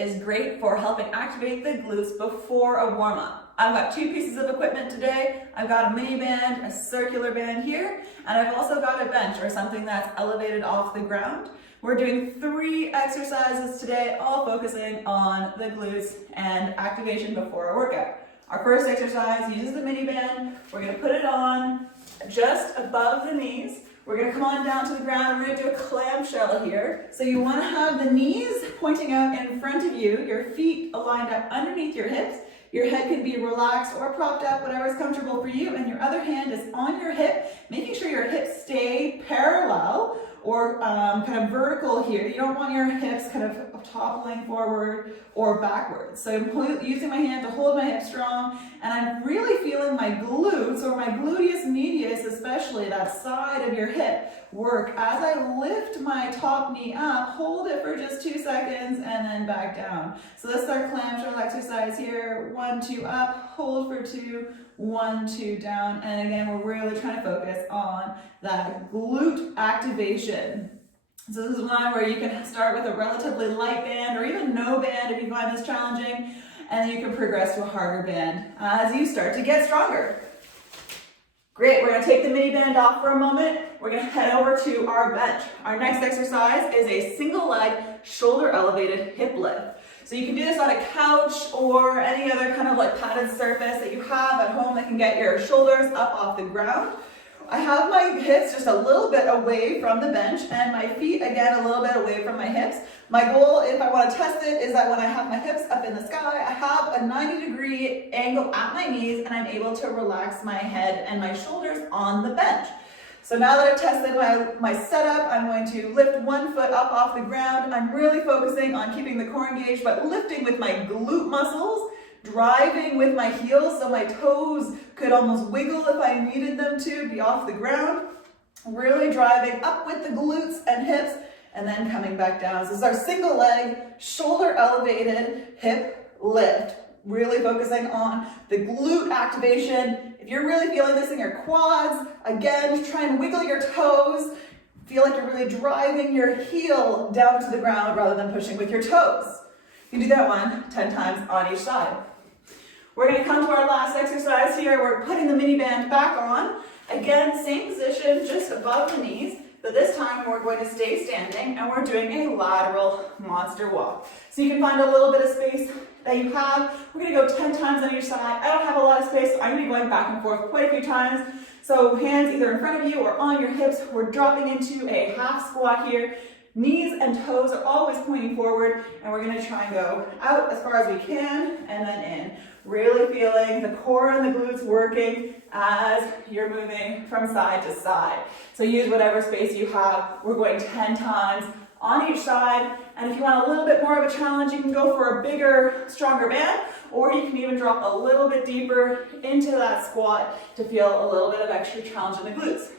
is great for helping activate the glutes before a warm-up. I've got two pieces of equipment today. I've got a mini band, a circular band here, and I've also got a bench or something that's elevated off the ground. We're doing 3 exercises today, all focusing on the glutes and activation before a workout. Our first exercise uses the mini band. We're going to put it on just above the knees. We're going to come on down to the ground. We're going to do a clam shell here. So you want to have the knees pointing out in front of you, your feet aligned up underneath your hips. Your head can be relaxed or propped up, whatever is comfortable for you, and your other hand is on your hip, making sure your hips stay parallel or kind of vertical here. You don't want your hips kind of toppling forward or backwards. So I'm using my hand to hold my hip strong, and I'm really feeling my glutes, or my gluteus medius, especially that side of your hip, work as I lift my top knee up, hold it for just 2 seconds, and then back down. So this is our clam shell exercise here. 1, 2 up, hold for 2, 1, 2 down. And again, we're really trying to focus on that glute activation. So this is one where you can start with a relatively light band or even no band if you find this challenging, and then you can progress to a harder band as you start to get stronger. Great, we're going to take the mini band off for a moment. We're going to head over to our bench. Our next exercise is a single leg shoulder elevated hip lift. So you can do this on a couch or any other kind of like padded surface that you have at home that can get your shoulders up off the ground. I have my hips just a little bit away from the bench and my feet again a little bit away from my hips. My goal, if I want to test it, is that when I have my hips up in the sky, I have a 90-degree angle at my knees and I'm able to relax my head and my shoulders on the bench. So now that I've tested my setup, I'm going to lift 1 foot up off the ground. I'm really focusing on keeping the core engaged, but lifting with my glute muscles, driving with my heels so my toes could almost wiggle if I needed them to be off the ground. Really driving up with the glutes and hips and then coming back down. So this is our single leg, shoulder elevated hip lift. Really focusing on the glute activation. If you're really feeling this in your quads, again, try and wiggle your toes. Feel like you're really driving your heel down to the ground rather than pushing with your toes. You can do that one 10 times on each side. We're going to come to our last exercise here. We're putting the mini band back on. Again, same position, just above the knees. But this time we're going to stay standing and we're doing a lateral monster walk. So you can find a little bit of space that you have. We're going to go 10 times on each side. I don't have a lot of space, so I'm going to be going back and forth quite a few times. So hands either in front of you or on your hips. We're dropping into a half squat here. Knees and toes are always pointing forward, and we're going to try and go out as far as we can and then in. Really feeling the core and the glutes working as you're moving from side to side. So use whatever space you have. We're going 10 times on each side, and if you want a little bit more of a challenge, you can go for a bigger, stronger band, or you can even drop a little bit deeper into that squat to feel a little bit of extra challenge in the glutes.